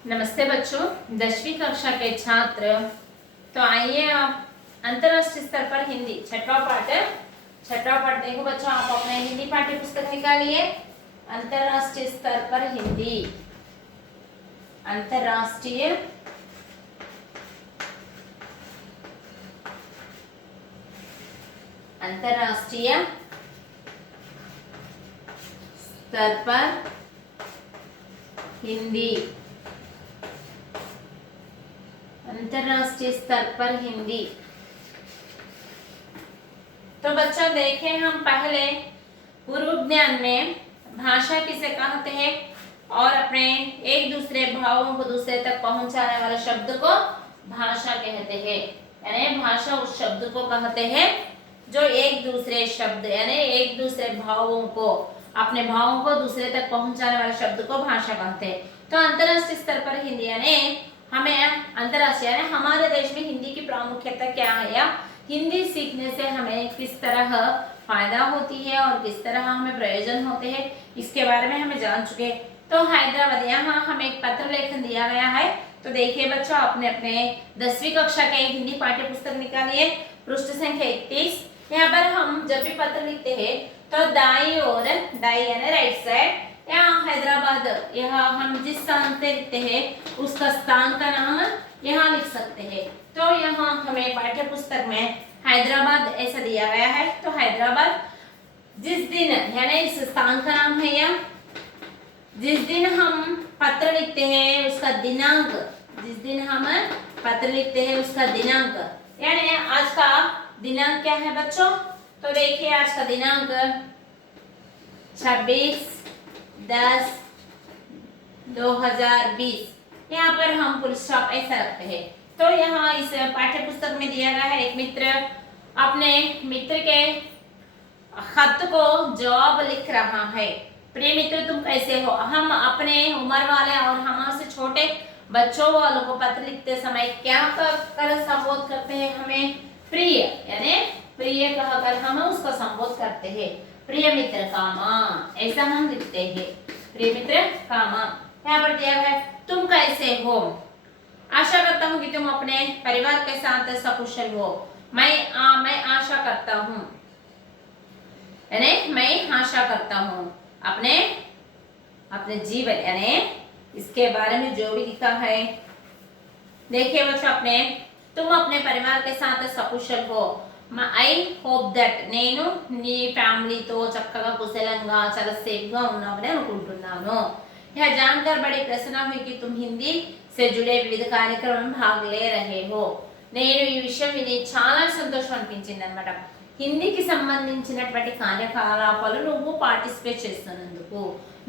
नमस्ते बच्चों, 10वीं कक्षा के छात्र। तो आइए आप अंतरराष्ट्रीय स्तर पर हिंदी छठा पाठ देखो बच्चों, आप अपने हिंदी पाठ्य पुस्तक निकालिए। अंतरराष्ट्रीय स्तर पर हिंदी, अंतरराष्ट्रीय अंतरराष्ट्रीय स्तर पर हिंदी, अंतरराष्ट्रीय स्तर पर हिंदी। तो बच्चों देखें, हम पहले पूर्व ज्ञान में भाषा किसे कहते हैं और अपने एक दूसरे भावों को दूसरे तक पहुंचाने वाले शब्द को भाषा कहते हैं। यानी भाषा उस शब्द को कहते हैं जो एक दूसरे शब्द यानी एक दूसरे भावों को, अपने भावों को दूसरे तक पहुंचाने वाले शब्द को भाषा कहते हैं। तो अंतरराष्ट्रीय स्तर पर हिंदी यानी हमें अंतरराष्ट्रीय यानी हमारे देश में हिंदी की प्रामुख्यता क्या है या हिंदी सीखने से हमें किस तरह फायदा होती है और किस तरह हमें प्रयोजन होते हैं, इसके बारे में हमें जान चुके हैं। तो हैदराबाद, यहाँ हमें एक पत्र लेखन दिया गया है। तो देखिए बच्चों, आपने अपने 10वीं कक्षा के हिंदी पाठ्य पुस्तक निकालिए, पृष्ठ संख्या 31। यहाँ पर हम जब भी पत्र लिखते हैं तो दाई ओर, दाई यानी राइट साइड, यहाँ हैदराबाद, यहाँ हम जिस स्थान पे लिखते हैं उसका स्थान का नाम यहाँ लिख सकते हैं। तो यहाँ हमें पाठ्य पुस्तक में हैदराबाद ऐसा दिया गया है। तो हैदराबाद जिस दिन यानी इस स्थान का नाम है, या जिस दिन हम पत्र लिखते हैं उसका दिनांक, जिस दिन हम पत्र लिखते हैं उसका दिनांक, यानी आज का दिनांक क्या है बच्चों? तो देखिए आज का दिनांक 26/10/2020। यहाँ पर हम फुल स्टॉप ऐसा रखते हैं। तो यहाँ इस पाठ्य पुस्तक में दिया गया है, एक मित्र अपने मित्र के खत को जवाब लिख रहा है। प्रिय मित्र, तुम कैसे हो? हम अपने उम्र वाले और हमसे छोटे बच्चों वालों को पत्र लिखते समय क्या कर संबोध करते हैं? हमें प्रिय यानी प्रिय कहकर हम उसको संबोध करते हैं। प्रिय मित्र कामा, ऐसा हम लिखते हैं। प्रिय मित्र कामा। यहाँ पर दिया है तुम कैसे हो? आशा करता हूँ कि तुम अपने परिवार के साथ सकुशल हो। मैं आशा करता हूँ, यानी मैं आशा करता हूँ अपने जीवन यानी इसके बारे में जो भी लिखा है। देखिए बच्चों, तुम अपने परिवार के साथ सकुशल हो। ఐ హోప్ దట్ నేను నీ ఫ్యామిలీతో చక్కగా కుశలంగా చాలా సేఫ్గా ఉన్నామని అనుకుంటున్నాను। यह जानकर बड़ी प्रसन्न हुई कि तुम हिंदी से जुड़े विविध कार्यक्रमों में भाग ले रहे हो। నేను ఈ విషయం విని చాలా సంతోషం అనిపించింది అన్నమాట। హిందీకి సంబంధించినటువంటి కార్యకలాపాలు నువ్వు పార్టిసిపేట్ చేస్తున్నందుకు,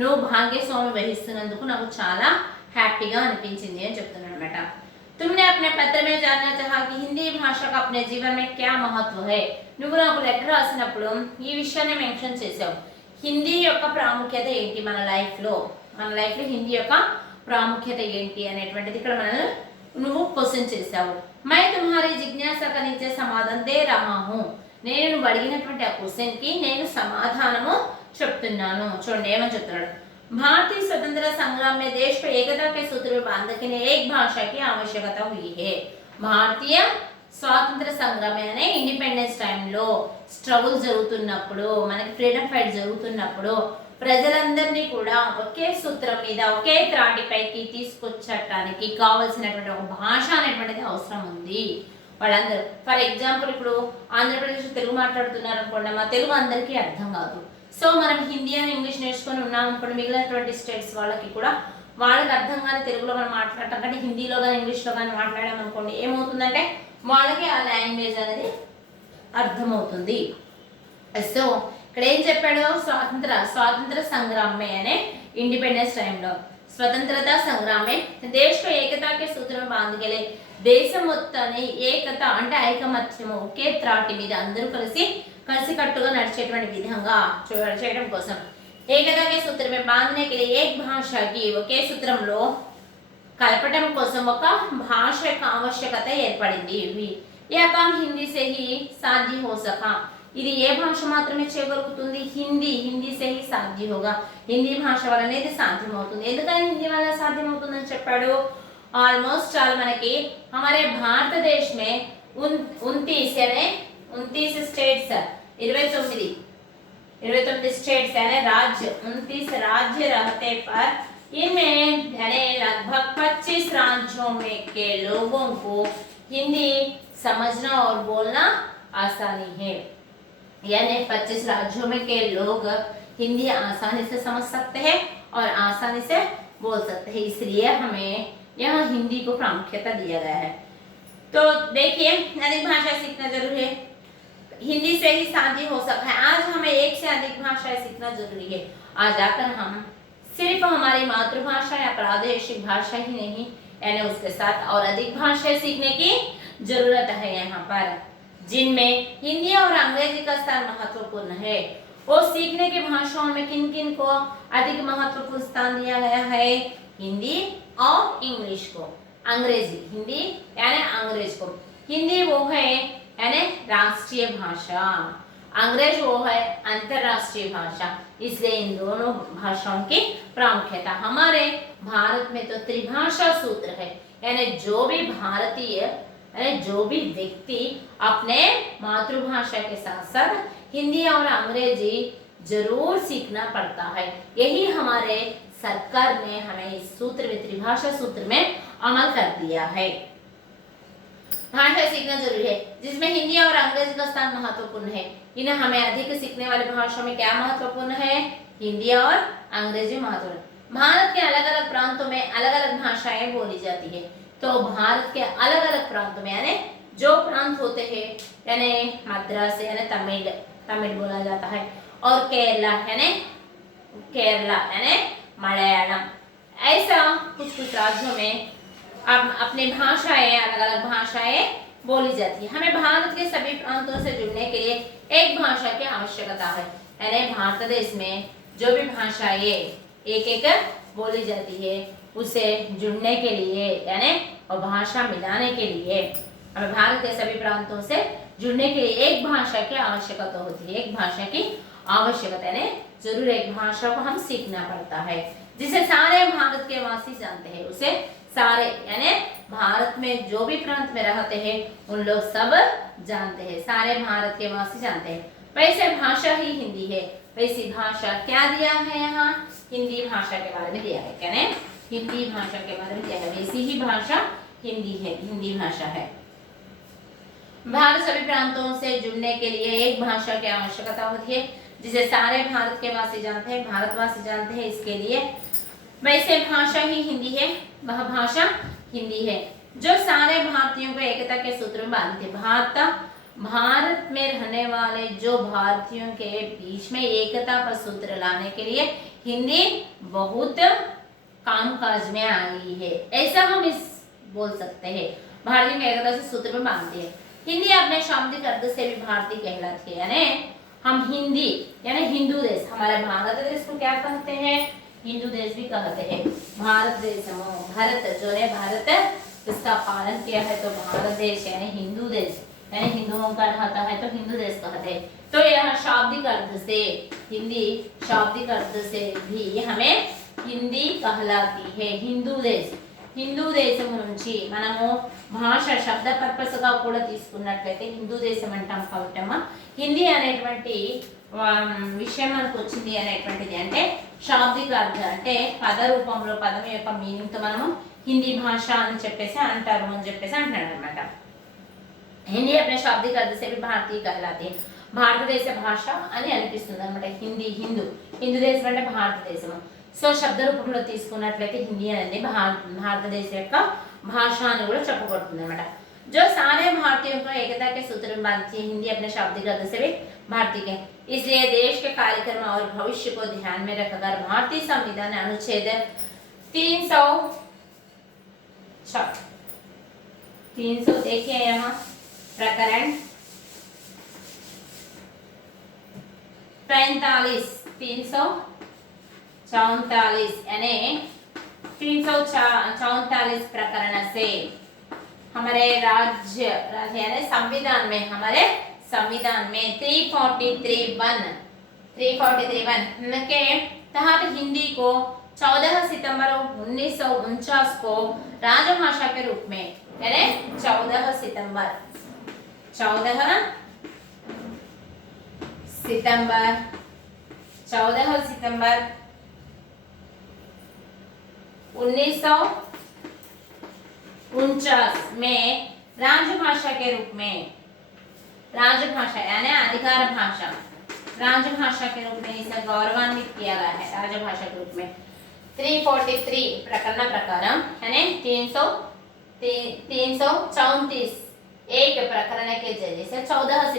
నువ్వు భాగస్వామ్యం వహిస్తున్నందుకు నాకు చాలా హ్యాపీగా అనిపించింది అని చెప్తున్నాను అన్నమాట। तुमने अपने पत्र में जानना चाहा कि हिंदी भाषा का अपने जीवन में क्या महत्व है। నువ్వు నాకు లెటర్ రాసినప్పుడు ఈ విషయాన్ని మెన్షన్ చేసావు, హిందీ యొక్క ప్రాముఖ్యత ఏంటి మన లైఫ్లో హిందీ యొక్క ప్రాముఖ్యత ఏంటి అనేటువంటిది ఇక్కడ నువ్వు క్వశ్చన్ చేసావు। मैं तुम्हारी जिज्ञासा का नीचे समाधान दे रहा हूँ। నేను నువ్వు అడిగినటువంటి ఆ క్వశ్చన్ కి నేను సమాధానము చెప్తున్నాను। చూడండి ఏమని చెప్తున్నాడు। भारतीय स्वतंत्रता संग्राम में देश को एकता के सूत्र में बांधने के लिए एक भाषा की आवश्यकता हुई है। भारतीय స్వాతంత్ర సంగ్రామం అనే ఇండిపెండెన్స్ టైంలో స్ట్రగుల్ జరుగుతున్నప్పుడు, మనకి ఫ్రీడమ్ ఫైట్ జరుగుతున్నప్పుడు ప్రజలందరినీ కూడా ఒకే సూత్రం మీద ఒకే త్రాటిపైకి తీసుకొచ్చటానికి కావాల్సినటువంటి ఒక భాష అనేటువంటిది అవసరం ఉంది వాళ్ళందరూ। ఫర్ ఎగ్జాంపుల్ ఇప్పుడు ఆంధ్రప్రదేశ్ తెలుగు మాట్లాడుతున్నారు అనుకోండి, మా తెలుగు అందరికీ అర్థం కాదు। సో మనం హిందీ అని ఇంగ్లీష్ నేర్చుకొని ఉన్నాం అనుకోండి, మిగిలినటువంటి స్టేట్స్ వాళ్ళకి కూడా వాళ్ళకి అర్థం కానీ తెలుగులో మనం మాట్లాడటం కంటే హిందీలో కానీ ఇంగ్లీష్లో కానీ మాట్లాడామనుకోండి, ఏమవుతుందంటే వాళ్ళకి ఆ లాంగ్వేజ్ అనేది అర్థమవుతుంది। సో ఇక్కడ ఏం చెప్పాడు? స్వాతంత్ర సంగ్రామే అనే ఇండిపెండెన్స్ టైంలో స్వతంత్రతా సంగ్రామే దేశ్ को एकता के सूत्र में बांध के लिए దేశం మొత్తాన్ని ఏకత అంటే ఐకమత్యము, ఒకే త్రాటి మీద అందరూ కలిసికట్టుగా నడిచేటువంటి విధంగా చేయడం కోసం ఏకతా के सूत्र में बांधने के लिए एक भाषा की ఒకే సూత్రంలో కలపడం కోసం ఒక భాష యొక్క ఆవశ్యకత ఏర్పడింది। यह काम हिंदी से ही साध्य हो सका। ఇది ఏ భాష మాత్రమే చేయగలుగుతుంది? హిందీ. హిందీ से ही సాధ్యం होगा. హిందీ భాష వల్లనే ఇది సాధ్యమవుతుంది. ఎందుకని హిందీ వల్ల సాధ్యమవుతుందని చెప్పాడు? ఆల్మోస్ట్ ఆల్ మనకి हमारे भारतदेश में 29 यानी 29 स्टेट्स 29 स्टेट्स यानी राज्य 29 राज्य रहते पर इनमें यानी लगभग 25 राज्यों में के लोगों को हिंदी समझना और बोलना आसानी है. यानी 25 राज्यों में के लोग हिंदी आसानी से समझ सकते हैं और आसानी से बोल सकते हैं. इसलिए हमें यहाँ हिंदी को प्रामुख्यता दिया गया है. तो देखिए अधिक भाषा सीखना जरूरी है. हिंदी से ही साध्य हो सकता है. आज हमें एक से अधिक भाषाएं सीखना जरूरी है. आज आकर हम सिर्फ हमारी मातृभाषा या प्रादेशिक भाषा ही नहीं यानी उसके साथ और अधिक भाषाएं सीखने की जरूरत है यहाँ पर, जिनमें हिंदी और अंग्रेजी का स्थान महत्वपूर्ण है. वो सीखने की भाषाओं में किन किन को अधिक महत्वपूर्ण स्थान दिया गया है? हिंदी और इंग्लिश को. अंग्रेजी हिंदी यानी अंग्रेज को. हिंदी वो है यानी राष्ट्रीय भाषा, अंग्रेज वो है अंतरराष्ट्रीय भाषा. इसलिए इन दोनों भाषाओं की प्रामुख्यता. हमारे भारत में तो त्रिभाषा सूत्र है यानी जो भी भारतीय यानी जो भी व्यक्ति अपने मातृभाषा के साथ साथ हिंदी और अंग्रेजी जरूर सीखना पड़ता है. यही हमारे सरकार ने हमें इस सूत्र में त्रिभाषा सूत्र में अमल कर दिया है. भाषा सीखना जरूरी है जिसमें हिंदी और अंग्रेजी का स्थान महत्वपूर्ण है. इन्हें हमें अधिक सीखने वाली भाषाओं में क्या महत्वपूर्ण है? हिंदी और अंग्रेजी महत्वपूर्ण. भारत के अलग अलग प्रांतों में अलग अलग भाषाएं बोली जाती है. तो भारत के अलग अलग प्रांतों में यानी जो प्रांत होते हैं यानी मद्रास यानी तमिल बोला जाता है और केरला यानी मलयालम. ऐसा कुछ कुछ राज्यों में अब अपनी भाषाएं अलग अलग भाषाएं बोली जाती है. हमें भारत के सभी प्रांतों से जुड़ने के लिए एक भाषा की आवश्यकता है. यानी भारत देश में जो भी भाषाएं एक एक बोली जाती है उसे जुड़ने के लिए यानी और भाषा मिलाने के लिए हमें भारत के सभी प्रांतों से जुड़ने के लिए एक भाषा की आवश्यकता होती है. एक भाषा की आवश्यकता यानी जरूर एक भाषा को हम सीखना पड़ता है जिसे सारे भारत के वासी जानते हैं. उसे सारे यानी भारत में जो भी प्रांत में रहते हैं उन लोग सब जानते हैं. सारे भारत के वासी जानते हैं. वैसे भाषा ही हिंदी है. वैसी भाषा क्या दिया है? यहाँ हिंदी भाषा के बारे में दिया है. कहने हिंदी भाषा के बारे में दिया है. वैसी ही भाषा हिंदी है. हिंदी भाषा है. भारत सभी प्रांतों से जुड़ने के लिए एक भाषा की आवश्यकता होती है जिसे सारे भारत के वासी जानते हैं, भारतवासी जानते हैं. इसके लिए वैसे भाषा ही हिंदी है. वह भाषा हिंदी है जो सारे भारतीयों को एकता के सूत्र में बांधती है. भारत में रहने वाले जो भारतीयों के बीच में एकता का सूत्र लाने के लिए हिंदी बहुत कामकाज में आई है. ऐसा हम इस बोल सकते हैं. भारतीय को एकता से सूत्र में बांधती है. हिंदी अपने शाब्दिक अर्थ से भी भारतीय कहलाती है. यानी हम हिंदी यानी हिंदू देश. हमारे भारत देश को क्या कहते हैं? हिंदू देश भी कहते हैं. भारत देश भारत जो है भारत इसका पालन किया है तो भारत देश यानी हिंदू देश यानी हिंदुओं का रहता है तो हिंदू देश कहते हैं. तो यह शाब्दिक अर्थ से हिंदी शाब्दिक अर्थ से भी हमें हिंदी कहलाती है. హిందూ దేశం నుంచి మనము భాష శబ్ద పర్పస్ గా కూడా తీసుకున్నట్లయితే హిందూ దేశం అంటాం. కాబట్టి హిందీ అనేటువంటి విషయం మనకు వచ్చింది అనేటువంటిది అంటే శాబ్దిక అర్థం అంటే పద రూపంలో పదం యొక్క మీనింగ్ తో మనము హిందీ భాష అని చెప్పేసి అంటారు అని చెప్పేసి అంటున్నాడు అనమాట. హిందీ अपने शाब्दिक अर्थ से भी भारतीय कहलाती है. భారతదేశ భాష అని అనిపిస్తుంది అనమాట. హిందూ దేశం అంటే భారతదేశం. సో శబ్ద రూపంలో తీసుకున్నట్లయితే హిందీ అనేది భారతదేశం యొక్క భాష అని కూడా చెప్పబడుతుంది అనమాట. जो सारे भारतीयों को एकता के सूत्र में बांधती है. हिंदी अपने शाब्दिक अर्थ से भी भारतीय है. इसलिए देश के कार्यक्रम और भविष्य को ध्यान में रखकर भारतीय संविधान अनुच्छेद 300 देखिए यहाँ प्रकरण 344 यानी 344 प्रकरण से हमारे राज्य यानी संविधान में हमारे संविधान में 343(1) के तहत हिंदी को 14 सितंबर 1949 को राजभाषा के रूप में, यानी 14 सितंबर 1949 में राजभाषा के रूप में, राजभाषा यानी अधिकार भाषा, राजभाषा के रूप में इसे गौरवान्वित किया गया है राजभाषा के रूप में। 343 प्रकरण प्रकारम यानी 334 एक प्रकरण के जरिए से 14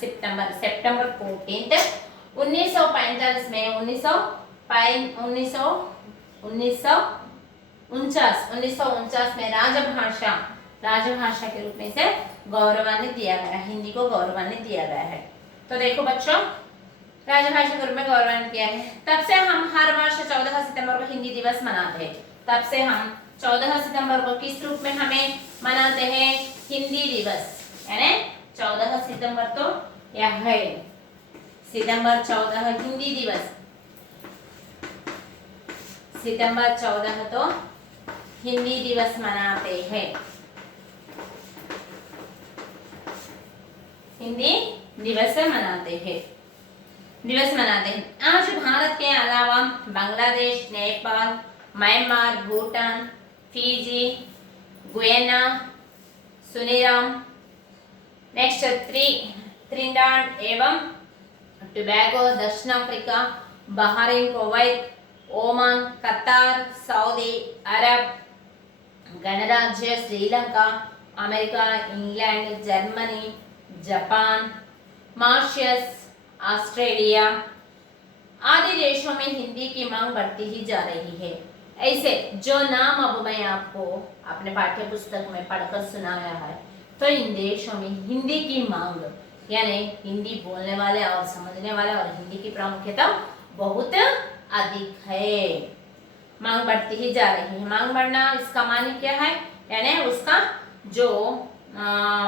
सितंबर 14 1945 में 1949 में राजभाषा के रूप में इसे गौरवान्वित दिया गया है, हिंदी को गौरवान्वित दिया गया है। तो देखो बच्चों, राजभाषा के रूप में गौरवान्वित किया है। तब से हम हर वर्ष 14 सितंबर को हिंदी दिवस मनाते हैं। तब से हम 14 सितंबर को किस रूप में हमें मनाते हैं? हिंदी दिवस, यानी 14 सितंबर तो यह है, सितंबर 14 हिंदी दिवस, सितंबर 14 तो हिंदी दिवस मनाते हैं, हिंदी दिवस मनाते हैं। आज भारत के अलावा Bangladesh, Nepal, Myanmar, Bhutan, Fiji, Guyana, Suriname, next त्रिनिडाद एवं टोबैगो, दक्षिण अफ्रीका, बहरीन, कुवैत, ओमान, कतार, सऊदी अरब गणराज्य, Sri Lanka, America, England, Germany, Japan, Mauritius, Australia आदि देशों में हिंदी की मांग बढ़ती ही जा रही है। ऐसे जो नाम अब मैं आपको अपने पाठ्य पुस्तक में पढ़कर सुनाया है, तो इन देशों में हिंदी की मांग यानी हिंदी बोलने वाले और समझने वाले और हिंदी की प्रामुख्यता बहुत अधिक है। मांग बढ़ती ही जा रही है। मांग बढ़ना इसका माने क्या है? यानी उसका जो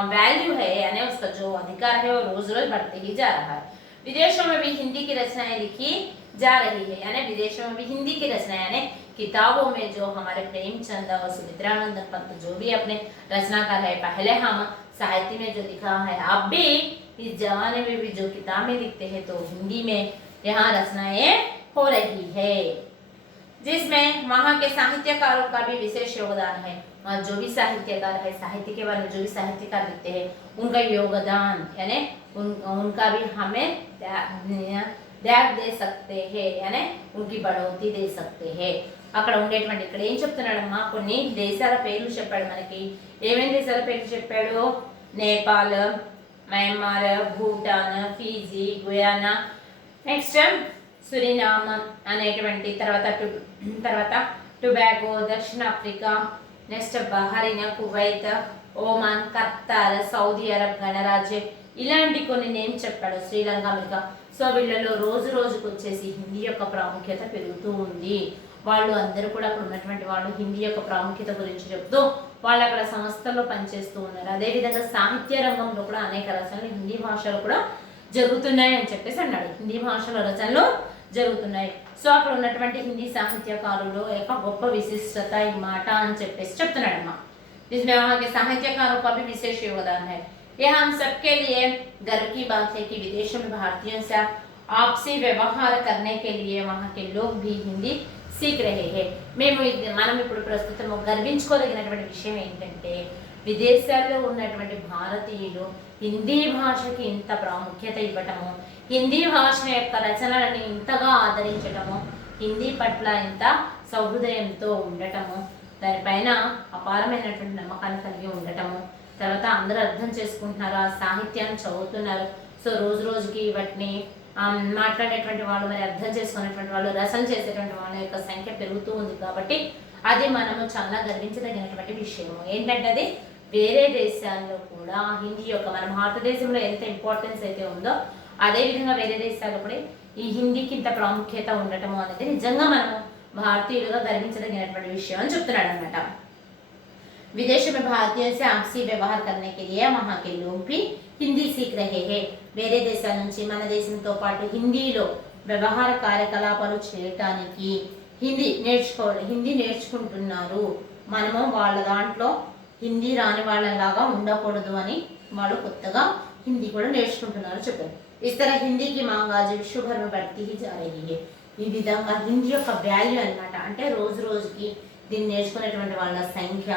वैल्यू है, यानी उसका जो अधिकार है, वो रोज रोज बढ़ते ही जा रहा है। विदेशों में भी हिंदी की रचनाएं लिखी जा रही है, यानी विदेशों में भी हिंदी की रचनाएं, यानी किताबों में जो हमारे प्रेमचंद और सुमित्रानंद पंत जो भी अपने रचनाकार है, पहले हम साहित्य में जो लिखा है, अब भी इस जमाने में भी जो किताबें लिखते हैं तो हिंदी में यहाँ रचनाएं हो रही है, जिसमें वहाँ के साहित्यकारों का भी विशेष योगदान है। वहाँ जो भी साहित्यकार है, साहित्य के बारे में जो भी साहित्यकार लिखते हैं, उनका योगदान यानी उनका भी हमें त्याग दे सकते हैं, यानी उनकी बढ़ोतरी दे सकते हैं। అక్కడ ఉండేటువంటి ఇక్కడ ఏం చెప్తున్నాడమ్మా, కొన్ని దేశాల పేర్లు చెప్పాడు మనకి. ఏమేమి దేశాల పేర్లు చెప్పాడు? Nepal, Myanmar, Bhutan, Fiji, Guyana, next Suriname అనేటువంటి, తర్వాత టొబాగో, దక్షిణాఫ్రికా, next Bahrain, Kuwait, Oman, Qatar, Saudi Arab గణరాజ్యం, ఇలాంటి కొన్ని నేమ్ చెప్పాడు. శ్రీలంక, అమెరికా. సో వీళ్ళలో రోజు రోజుకు వచ్చేసి హిందీ యొక్క ప్రాముఖ్యత పెరుగుతూ ఉంది. వాళ్ళు అందరూ కూడా అక్కడ ఉన్నటువంటి వాళ్ళు హిందీ యొక్క ప్రాముఖ్యత గురించి చెప్తూ వాళ్ళు అక్కడ సంస్థల్లో పనిచేస్తూ ఉన్నారు. అదేవిధంగా సాహిత్య రంగంలో కూడా అనేక రచనలు హిందీ భాషలో కూడా జరుగుతున్నాయి అని చెప్పేసి అన్నాడు. హిందీ భాషలో రచనలు జరుగుతున్నాయి. సో అక్కడ ఉన్నటువంటి హిందీ సాహిత్యకారులు యొక్క గొప్ప విశిష్టత ఈ మాట అని చెప్పేసి చెప్తున్నాడమ్మా. जिसमें वहाँ के साहित्यकारों का भी विशेष योगदान है। यह हम सबके लिए गर्व की बात है कि विदेशों में भारतीयों से आपसी व्यवहार करने के लिए वहाँ के लोग भी हिंदी सीख रहे हैं। మనం ఇప్పుడు ప్రస్తుతం గర్వించుకోదగినటువంటి విషయం ఏంటంటే, విదేశాల్లో ఉన్నటువంటి భారతీయులు హిందీ భాషకి ఇంత ప్రాముఖ్యత ఇవ్వటము, హిందీ భాష యొక్క రచనలని ఇంతగా ఆదరించటము, హిందీ పట్ల ఇంత సౌహృదయంతో ఉండటము, దానిపైన అపారమైనటువంటి నమ్మకాన్ని కలిగి ఉండటము, తర్వాత అందరూ అర్థం చేసుకుంటున్నారు, ఆ సాహిత్యాన్ని చదువుతున్నారు. సో రోజు రోజుకి వాటిని మాట్లాడేటువంటి వాళ్ళు, మరి అర్థం చేసుకునేటువంటి వాళ్ళు, రచన చేసేటువంటి వాళ్ళ యొక్క సంఖ్య పెరుగుతూ ఉంది. కాబట్టి అది మనము చాలా గర్వించదగినటువంటి విషయము. ఏంటంటే అది వేరే దేశాల్లో కూడా హిందీ యొక్క, మన భారతదేశంలో ఎంత ఇంపార్టెన్స్ అయితే ఉందో అదేవిధంగా వేరే దేశాల్లో కూడా ఈ హిందీకి ఇంత ప్రాముఖ్యత ఉండటము అనేది నిజంగా మనము భారతీయులుగా గర్వించదగినటువంటి విషయం అని చెప్తున్నాడు అనమాట. विदेशों में भारतीयों से आपसी व्यवहार करने के लिए वहाँ के लोग भी హిందీ సీక్ రహే హే వేరే దేశాల నుంచి మన దేశంతో పాటు హిందీలో వ్యవహార కార్యకలాపాలు చేయటానికి హిందీ నేర్చుకుంటున్నారు. మనము వాళ్ళ దాంట్లో హిందీ రాని వాళ్ళలాగా ఉండకూడదు అని వాళ్ళు కొత్తగా హిందీ కూడా నేర్చుకుంటున్నారు చెప్పారు. इस तरह हिंदी की मांग आज विश्व भर में बढ़ती ही जा रही है. ఈ విధంగా హిందీ యొక్క వాల్యూ అన్నమాట. అంటే రోజు రోజుకి దీన్ని నేర్చుకునేటువంటి వాళ్ళ సంఖ్య,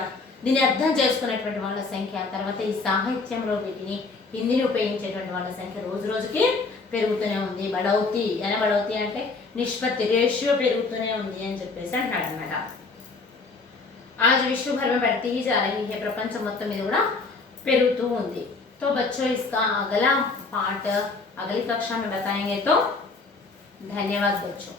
దీన్ని అర్థం చేసుకునేటువంటి వాళ్ళ సంఖ్య, తర్వాత ఈ సాహిత్యంలో వీటిని హిందీని ఉపయోగించేటువంటి వాళ్ళ సంఖ్య రోజు రోజుకి పెరుగుతూనే ఉంది. బడౌతి అంటే నిష్పత్తి, రేషియో పెరుగుతూనే ఉంది అని చెప్పేసి అంటాడు అనమాట. आज विश्व भर में बढ़ती ही जा रही है, ప్రపంచం మొత్తం మీద కూడా పెరుగుతూ ఉంది. तो बच्चों इसका अगला पार्ट अगली कक्षा में बताएंगे. तो धन्यवाद बच्चों.